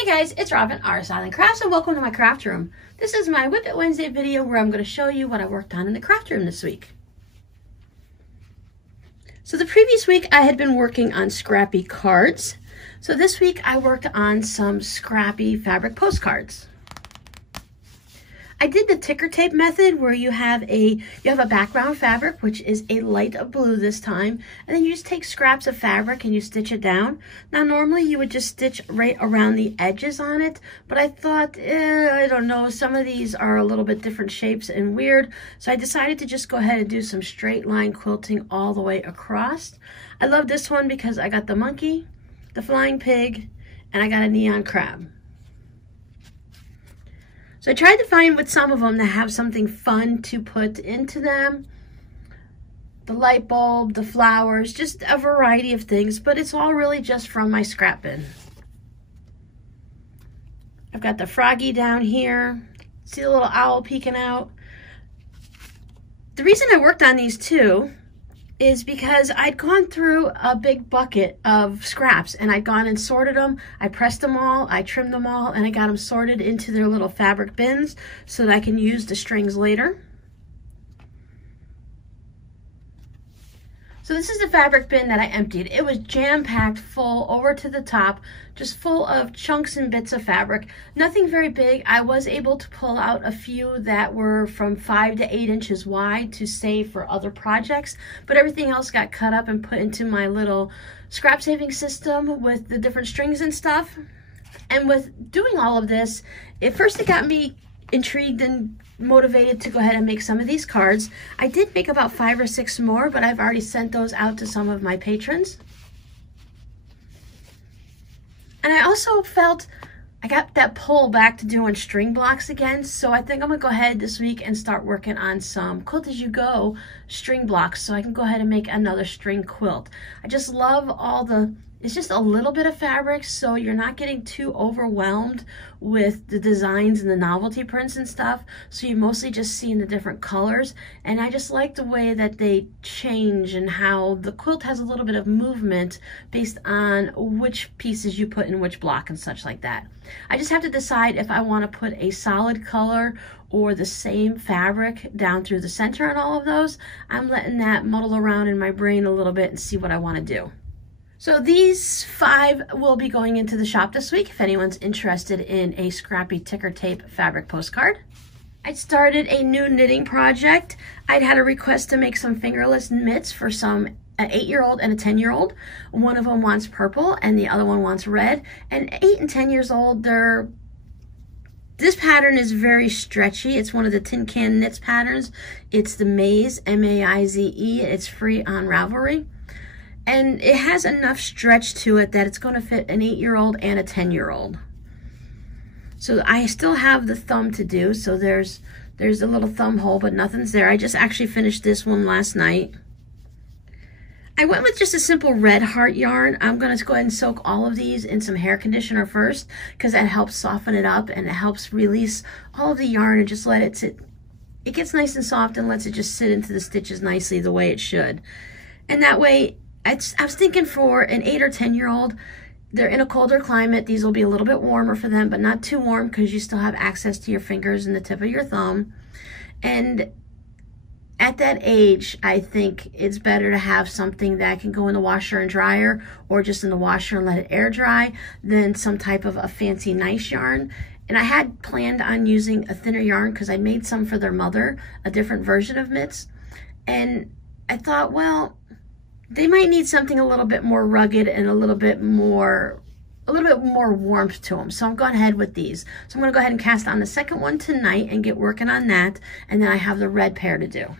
Hey guys, it's Robin, RsIslandCrafts, and welcome to my craft room. This is my Whip It Wednesday video where I'm going to show you what I worked on in the craft room this week. So the previous week I had been working on scrappy cards. So this week I worked on some scrappy fabric postcards. I did the ticker tape method where you have a background fabric, which is a light blue this time, and then you just take scraps of fabric and you stitch it down. Now normally you would just stitch right around the edges on it, but I thought, I don't know, some of these are a little bit different shapes and weird, so I decided to just go ahead and do some straight line quilting all the way across. I love this one because I got the monkey, the flying pig, and I got a neon crab. So I tried to find with some of them to have something fun to put into them. The light bulb, the flowers, just a variety of things, but it's all really just from my scrap bin. I've got the froggy down here. See the little owl peeking out? The reason I worked on these two is because I'd gone through a big bucket of scraps and I'd gone and sorted them. I pressed them all, I trimmed them all, and I got them sorted into their little fabric bins so that I can use the strings later. So this is the fabric bin that I emptied. It was jam-packed full over to the top, just full of chunks and bits of fabric. Nothing very big. I was able to pull out a few that were from 5 to 8 inches wide to save for other projects, but everything else got cut up and put into my little scrap saving system with the different strings and stuff. And with doing all of this, it got me intrigued and motivated to go ahead and make some of these cards. I did make about 5 or 6 more, but I've already sent those out to some of my patrons. And I also felt I got that pull back to doing string blocks again, so I think I'm gonna go ahead this week and start working on some quilt as you go string blocks so I can go ahead and make another string quilt. I just love it's just a little bit of fabric, so you're not getting too overwhelmed with the designs and the novelty prints and stuff. So you're mostly just seeing the different colors. And I just like the way that they change and how the quilt has a little bit of movement based on which pieces you put in which block and such like that. I just have to decide if I want to put a solid color or the same fabric down through the center on all of those. I'm letting that muddle around in my brain a little bit and see what I want to do. So these 5 will be going into the shop this week if anyone's interested in a scrappy ticker tape fabric postcard. I started a new knitting project. I'd had a request to make some fingerless mitts for an 8-year-old and a 10-year-old. One of them wants purple and the other one wants red. And 8 and 10 years old, this pattern is very stretchy. It's one of the Tin Can Knits patterns. It's the Maize, M-A-I-Z-E. It's free on Ravelry. And it has enough stretch to it that it's going to fit an 8-year-old and a 10-year-old. So I still have the thumb to do. So there's a little thumb hole, but nothing's there. I just actually finished this one last night. I went with just a simple red heart yarn. I'm going to go ahead and soak all of these in some hair conditioner first because that helps soften it up and it helps release all of the yarn and just let it sit. It gets nice and soft and lets it just sit into the stitches nicely the way it should. And that way, I was thinking for an 8 or 10-year-old, they're in a colder climate. These will be a little bit warmer for them, but not too warm because you still have access to your fingers and the tip of your thumb. And at that age, I think it's better to have something that can go in the washer and dryer or just in the washer and let it air dry than some type of a fancy nice yarn. And I had planned on using a thinner yarn because I made some for their mother, a different version of mitts. And I thought, well, they might need something a little bit more rugged and a little bit more warmth to them. So I'm going ahead with these. So I'm going to go ahead and cast on the second one tonight and get working on that. And then I have the red pair to do.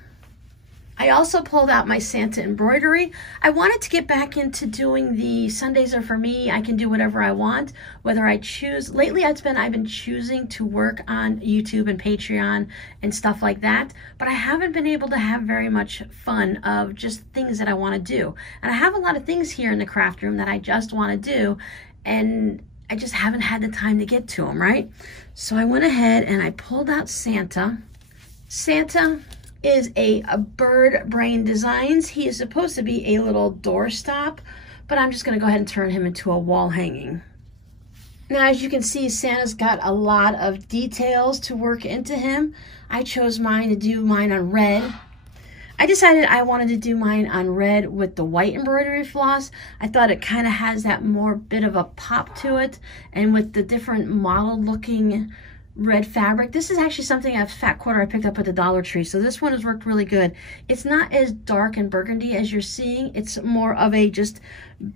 I also pulled out my Santa embroidery. I wanted to get back into doing the Sundays are for me. I can do whatever I want, whether I choose. Lately, I've been choosing to work on YouTube and Patreon and stuff like that, but I haven't been able to have very much fun of just things that I want to do. And I have a lot of things here in the craft room that I just want to do, and I just haven't had the time to get to them, right? So I went ahead and I pulled out Santa. Santa is a Bird Brain Designs. He is supposed to be a little doorstop, but I'm just going to go ahead and turn him into a wall hanging. Now, as you can see, Santa's got a lot of details to work into him. I chose mine to do mine on red. I decided I wanted to do mine on red with the white embroidery floss. I thought it kind of has that more bit of a pop to it, and with the different model looking red fabric. This is actually something, a fat quarter I picked up at the Dollar Tree, so this one has worked really good. It's not as dark and burgundy as you're seeing. It's more of a just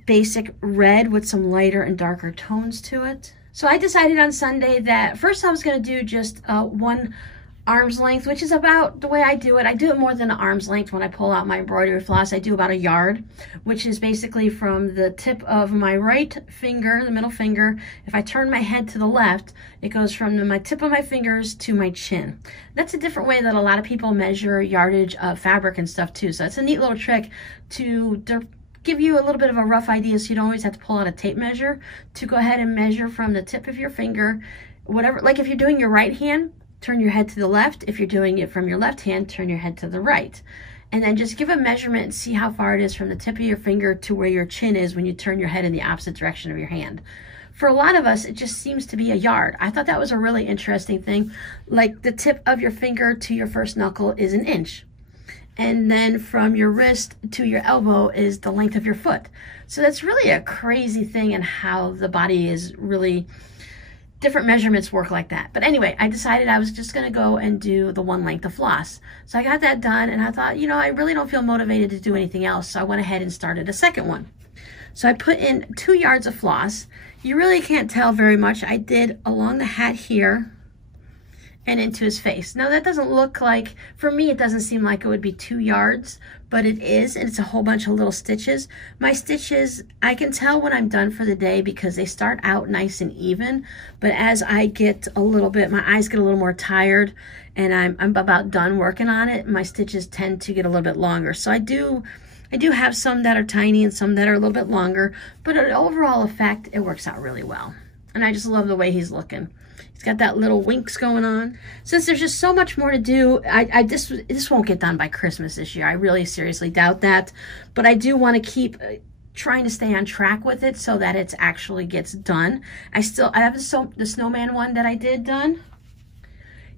basic red with some lighter and darker tones to it. So I decided on Sunday that first I was going to do just one arm's length, which is about the way I do it. I do it more than an arm's length when I pull out my embroidery floss. I do about a yard, which is basically from the tip of my right finger, the middle finger. If I turn my head to the left, it goes from my tip of my fingers to my chin. That's a different way that a lot of people measure yardage of fabric and stuff too. So it's a neat little trick to give you a little bit of a rough idea, so you don't always have to pull out a tape measure, to go ahead and measure from the tip of your finger, whatever. Like if you're doing your right hand, turn your head to the left. If you're doing it from your left hand, turn your head to the right. And then just give a measurement and see how far it is from the tip of your finger to where your chin is when you turn your head in the opposite direction of your hand. For a lot of us, it just seems to be a yard. I thought that was a really interesting thing. Like the tip of your finger to your first knuckle is 1 inch. And then from your wrist to your elbow is the length of your foot. So that's really a crazy thing, and how the body is really, different measurements work like that. But anyway, I decided I was just going to go and do the one length of floss. So I got that done, and I thought, you know, I really don't feel motivated to do anything else. So I went ahead and started a second one. So I put in 2 yards of floss. You really can't tell very much. I did along the hat here and into his face. Now that doesn't look like, for me it doesn't seem like it would be 2 yards, but it is, and it's a whole bunch of little stitches. My stitches, I can tell when I'm done for the day because they start out nice and even, but as I get a little bit, my eyes get a little more tired and I'm about done working on it, my stitches tend to get a little bit longer. So I do have some that are tiny and some that are a little bit longer, but an overall effect, it works out really well. And I just love the way he's looking. He's got that little winks going on. Since there's just so much more to do, this won't get done by Christmas this year. I really seriously doubt that. But I do want to keep trying to stay on track with it so that it actually gets done. I have the snowman one that I did done.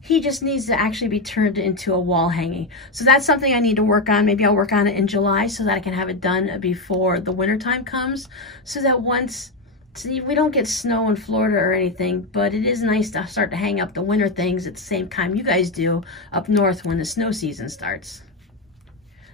He just needs to actually be turned into a wall hanging. So that's something I need to work on. Maybe I'll work on it in July so that I can have it done before the winter time comes. So that once, see, we don't get snow in Florida or anything, but it is nice to start to hang up the winter things at the same time you guys do up north when the snow season starts.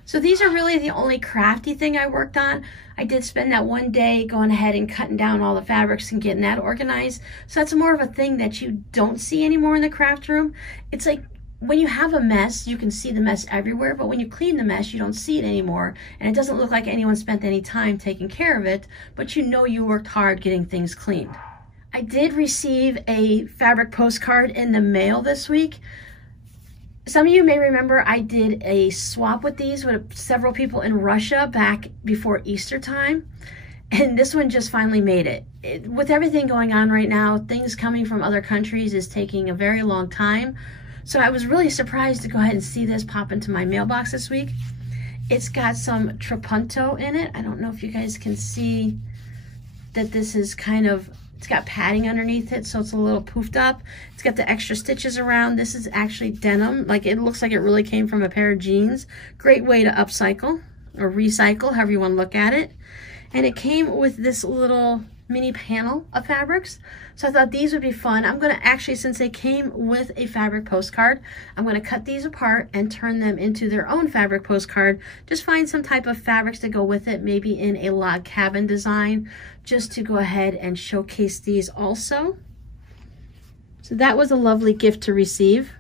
So these are really the only crafty thing I worked on. I did spend that one day going ahead and cutting down all the fabrics and getting that organized. So that's more of a thing that you don't see anymore in the craft room. It's like when you have a mess, you can see the mess everywhere, but when you clean the mess, you don't see it anymore. And it doesn't look like anyone spent any time taking care of it, but you know you worked hard getting things cleaned. I did receive a fabric postcard in the mail this week. Some of you may remember I did a swap with these with several people in Russia back before Easter time. And this one just finally made it. With everything going on right now, things coming from other countries is taking a very long time. So I was really surprised to go ahead and see this pop into my mailbox this week. It's got some trapunto in it. I don't know if you guys can see that this is kind of, it's got padding underneath it, so it's a little poofed up. It's got the extra stitches around. This is actually denim. Like, it looks like it really came from a pair of jeans. Great way to upcycle or recycle, however you want to look at it. And it came with this little mini panel of fabrics. So I thought these would be fun. I'm going to actually, since they came with a fabric postcard, I'm going to cut these apart and turn them into their own fabric postcard. Just find some type of fabrics to go with it, maybe in a log cabin design, just to go ahead and showcase these also. So that was a lovely gift to receive.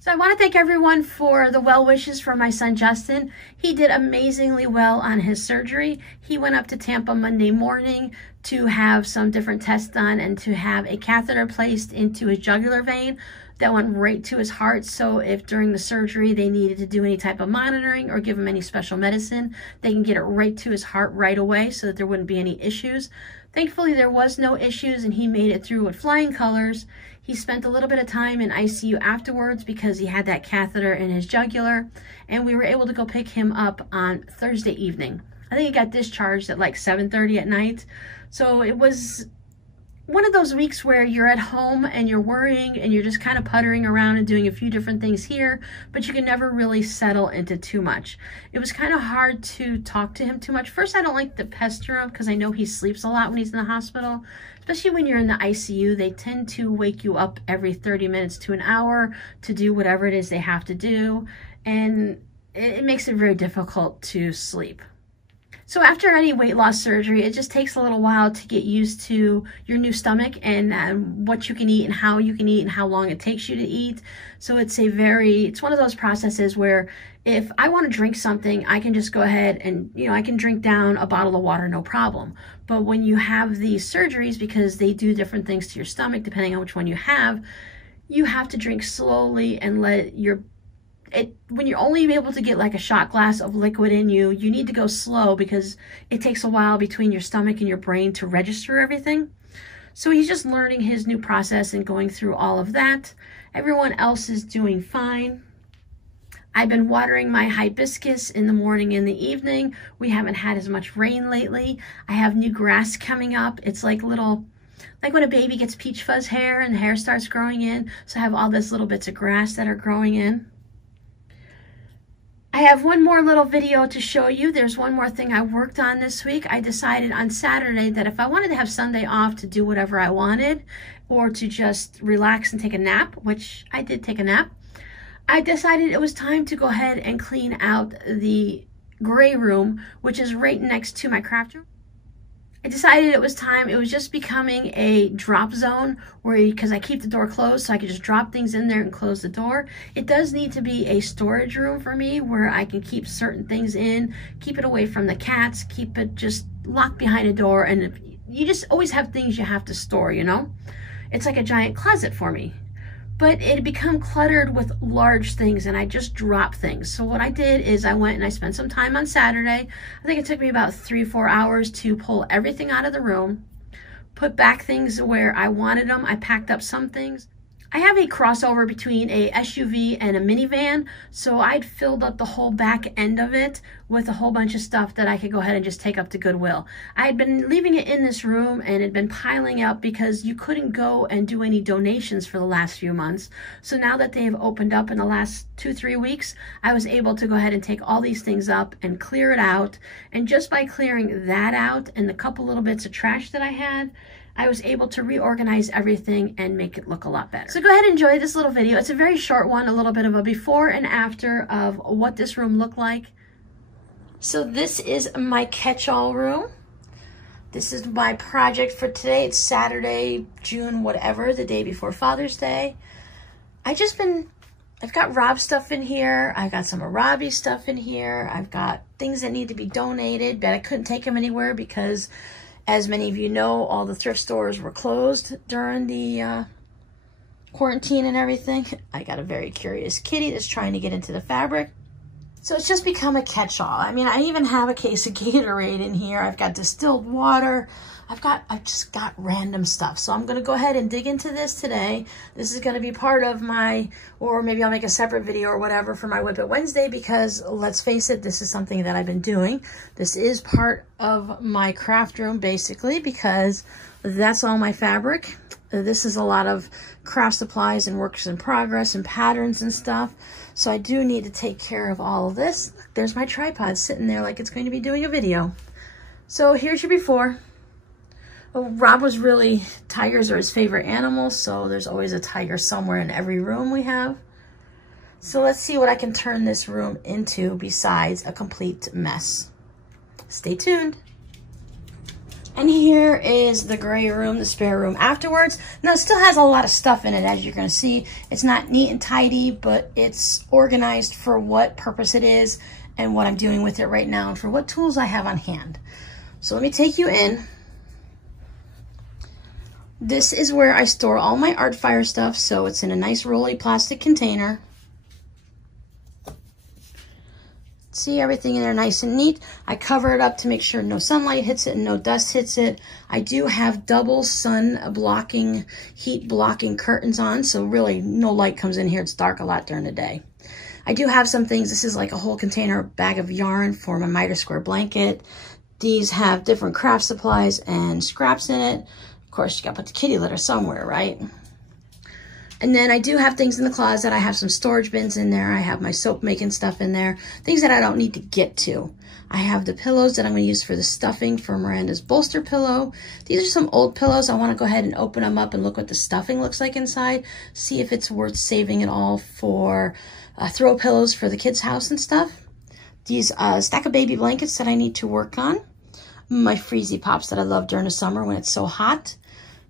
So I want to thank everyone for the well wishes for my son Justin. He did amazingly well on his surgery. He went up to Tampa Monday morning to have some different tests done and to have a catheter placed into his jugular vein that went right to his heart. So if during the surgery they needed to do any type of monitoring or give him any special medicine, they can get it right to his heart right away so that there wouldn't be any issues. Thankfully, there was no issues and he made it through with flying colors. He spent a little bit of time in ICU afterwards because he had that catheter in his jugular, and we were able to go pick him up on Thursday evening. I think he got discharged at like 7:30 at night. So it was one of those weeks where you're at home and you're worrying and you're just kind of puttering around and doing a few different things here, but you can never really settle into too much. It was kind of hard to talk to him too much. First, I don't like to pester him because I know he sleeps a lot when he's in the hospital, especially when you're in the ICU. They tend to wake you up every 30 minutes to an hour to do whatever it is they have to do, and it makes it very difficult to sleep. So after any weight loss surgery, it just takes a little while to get used to your new stomach and what you can eat and how you can eat and how long it takes you to eat. So it's one of those processes where if I want to drink something, I can just go ahead and, I can drink down a bottle of water, no problem. But when you have these surgeries, because they do different things to your stomach, depending on which one you have to drink slowly and let when you're only able to get like a shot glass of liquid in you, you need to go slow because it takes a while between your stomach and your brain to register everything. So he's just learning his new process and going through all of that. Everyone else is doing fine. I've been watering my hibiscus in the morning and the evening. We haven't had as much rain lately. I have new grass coming up. It's like when a baby gets peach fuzz hair and the hair starts growing in. So I have all these little bits of grass that are growing in. I have one more little video to show you. There's one more thing I worked on this week. I decided on Saturday that if I wanted to have Sunday off to do whatever I wanted or to just relax and take a nap, which I did take a nap, I decided it was time to go ahead and clean out the gray room, which is right next to my craft room. I decided it was time. It was just becoming a drop zone because I keep the door closed, so I could just drop things in there and close the door. It does need to be a storage room for me where I can keep certain things in, keep it away from the cats, keep it just locked behind a door, and you just always have things you have to store, It's like a giant closet for me. But it had become cluttered with large things and I just dropped things. So what I did is I went and I spent some time on Saturday. I think it took me about 3-4 hours to pull everything out of the room, put back things where I wanted them. I packed up some things. I have a crossover between a SUV and a minivan, so I'd filled up the whole back end of it with a whole bunch of stuff that I could go ahead and just take up to Goodwill. I had been leaving it in this room and it had been piling up because you couldn't go and do any donations for the last few months. So now that they have opened up in the last 2-3 weeks, I was able to go ahead and take all these things up and clear it out. And just by clearing that out and the couple little bits of trash that I had, I was able to reorganize everything and make it look a lot better. So go ahead and enjoy this little video. It's a very short one, a little bit of a before and after of what this room looked like. So this is my catch-all room. This is my project for today. It's Saturday, June, whatever, the day before Father's Day. I've got Rob's stuff in here. I've got some of Robbie's stuff in here. I've got things that need to be donated, but I couldn't take them anywhere because, as many of you know, all the thrift stores were closed during the quarantine and everything. I got a very curious kitty that's trying to get into the fabric. So it's just become a catch-all. I mean, I even have a case of Gatorade in here. I've got distilled water. I've just got random stuff. So I'm going to go ahead and dig into this today. This is going to be part of or maybe I'll make a separate video or whatever for my WiP It Wednesday, because let's face it, this is something that I've been doing. This is part of my craft room basically, because that's all my fabric. This is a lot of craft supplies and works in progress and patterns and stuff. So I do need to take care of all of this. There's my tripod sitting there like it's going to be doing a video. So here's your before. Well, Rob was tigers are his favorite animal, so there's always a tiger somewhere in every room we have. So let's see what I can turn this room into besides a complete mess. Stay tuned. And here is the gray room, the spare room afterwards. Now, it still has a lot of stuff in it, as you're going to see. It's not neat and tidy, but it's organized for what purpose it is and what I'm doing with it right now and for what tools I have on hand. So let me take you in. This is where I store all my art fire stuff, so it's in a nice rolly plastic container. See everything in there nice and neat. I cover it up to make sure no sunlight hits it and no dust hits it. I do have double sun blocking, heat blocking curtains on, so really no light comes in here. It's dark a lot during the day. I do have some things. This is like a whole container bag of yarn for my miter square blanket. These have different craft supplies and scraps in it. Of course, you gotta put the kitty litter somewhere, right? And then I do have things in the closet. I have some storage bins in there. I have my soap making stuff in there. Things that I don't need to get to. I have the pillows that I'm going to use for the stuffing for Miranda's bolster pillow. These are some old pillows. I want to go ahead and open them up and look what the stuffing looks like inside. See if it's worth saving at all for throw pillows for the kids' house and stuff. These stack of baby blankets that I need to work on. My Freezy Pops that I love during the summer when it's so hot.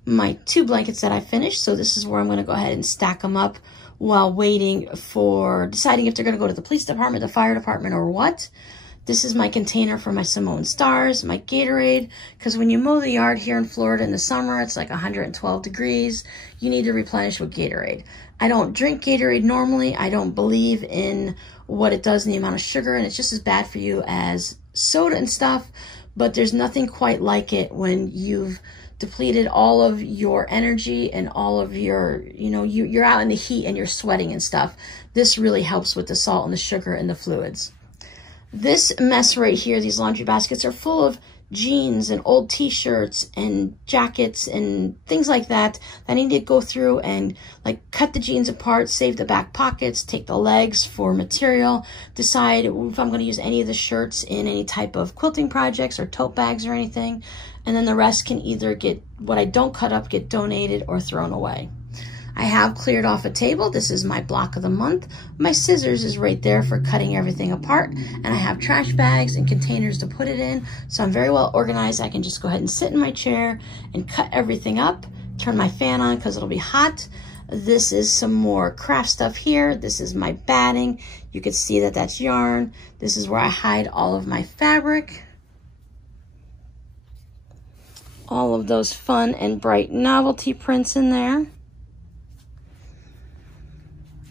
My 2 blankets that I finished. So this is where I'm going to go ahead and stack them up while waiting for deciding if they're going to go to the police department, the fire department, or what. This is my container for my Simone Stars, my Gatorade, because when you mow the yard here in Florida in the summer, it's like 112 degrees. You need to replenish with Gatorade. I don't drink Gatorade normally. I don't believe in what it does in the amount of sugar, and it's just as bad for you as soda and stuff, but there's nothing quite like it when you've depleted all of your energy and all of your, you're out in the heat and you're sweating and stuff. This really helps with the salt and the sugar and the fluids. This mess right here, these laundry baskets are full of jeans and old t-shirts and jackets and things like that. I need to go through and like cut the jeans apart, save the back pockets, take the legs for material, decide if I'm going to use any of the shirts in any type of quilting projects or tote bags or anything. And then the rest can either get, what I don't cut up, get donated or thrown away. I have cleared off a table. This is my block of the month. My scissors is right there for cutting everything apart. And I have trash bags and containers to put it in. So I'm very well organized. I can just go ahead and sit in my chair and cut everything up. Turn my fan on because it'll be hot. This is some more craft stuff here. This is my batting. You can see that that's yarn. This is where I hide all of my fabric. All of those fun and bright novelty prints in there.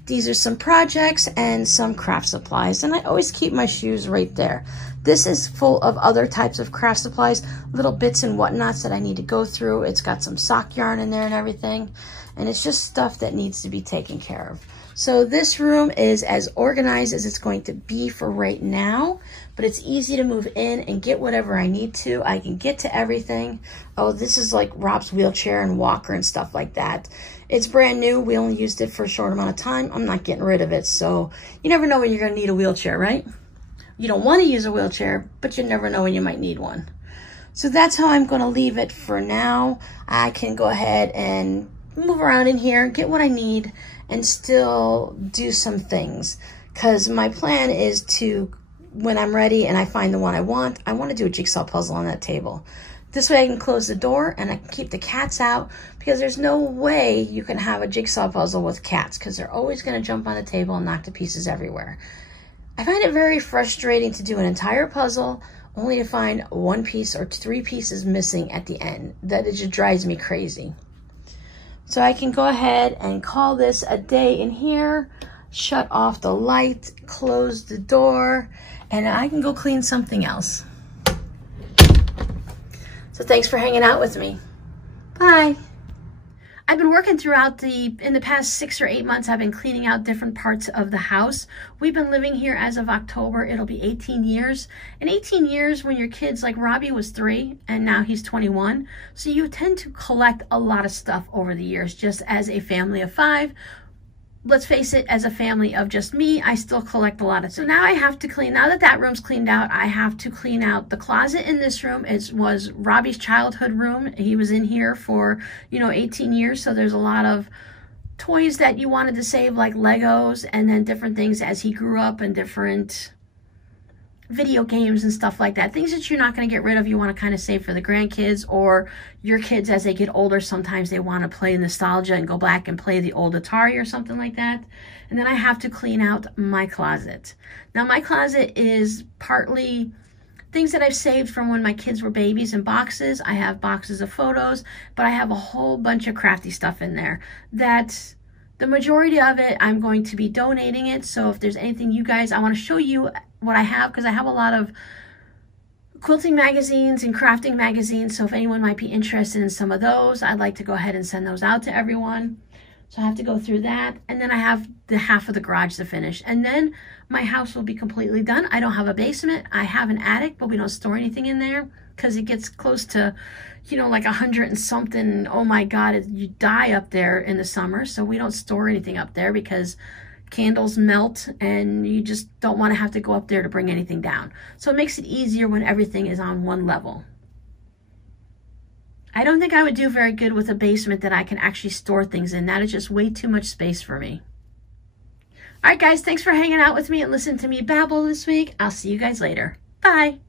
These are some projects and some craft supplies, and I always keep my shoes right there. This is full of other types of craft supplies, little bits and whatnots that I need to go through. It's got some sock yarn in there and everything, and it's just stuff that needs to be taken care of. So this room is as organized as it's going to be for right now, but it's easy to move in and get whatever I need to. I can get to everything. Oh, this is like Rob's wheelchair and walker and stuff like that. It's brand new. We only used it for a short amount of time. I'm not getting rid of it. So you never know when you're going to need a wheelchair, right? You don't want to use a wheelchair, but you never know when you might need one. So that's how I'm going to leave it for now. I can go ahead and move around in here, get what I need, and still do some things. Because my plan is to, when I'm ready and I find the one I want to do a jigsaw puzzle on that table. This way I can close the door and I can keep the cats out, because there's no way you can have a jigsaw puzzle with cats, because they're always going to jump on the table and knock the pieces everywhere. I find it very frustrating to do an entire puzzle only to find 1 piece or 3 pieces missing at the end. That it just drives me crazy. So I can go ahead and call this a day in here, shut off the light, close the door, and I can go clean something else. So thanks for hanging out with me. Bye. I've been working throughout in the past 6 or 8 months, I've been cleaning out different parts of the house. We've been living here as of October. It'll be 18 years. In 18 years, when your kids, like Robbie was 3 and now he's 21. So you tend to collect a lot of stuff over the years, just as a family of 5. Let's face it, as a family of just me, I still collect a lot of stuff. So now I have to clean, now that that room's cleaned out, I have to clean out the closet in this room. It was Robbie's childhood room. He was in here for, 18 years. So there's a lot of toys that you wanted to save, like Legos, and then different things as he grew up, and different video games and stuff like that. Things that you're not going to get rid of, you want to kind of save for the grandkids, or your kids as they get older. Sometimes they want to play nostalgia and go back and play the old Atari or something like that. And then I have to clean out my closet. Now my closet is partly things that I've saved from when my kids were babies in boxes. I have boxes of photos, but I have a whole bunch of crafty stuff in there that the majority of it, I'm going to be donating it. So if there's anything you guys, I want to show you what I have, because I have a lot of quilting magazines and crafting magazines. So if anyone might be interested in some of those, I'd like to go ahead and send those out to everyone. So I have to go through that. And then I have the half of the garage to finish. And then my house will be completely done. I don't have a basement. I have an attic, but we don't store anything in there because it gets close to, you know, like 100 and something. Oh my God, you die up there in the summer. So we don't store anything up there because candles melt and you just don't want to have to go up there to bring anything down. So it makes it easier when everything is on one level. I don't think I would do very good with a basement that I can actually store things in. That is just way too much space for me. All right, guys, thanks for hanging out with me and listening to me babble this week. I'll see you guys later. Bye.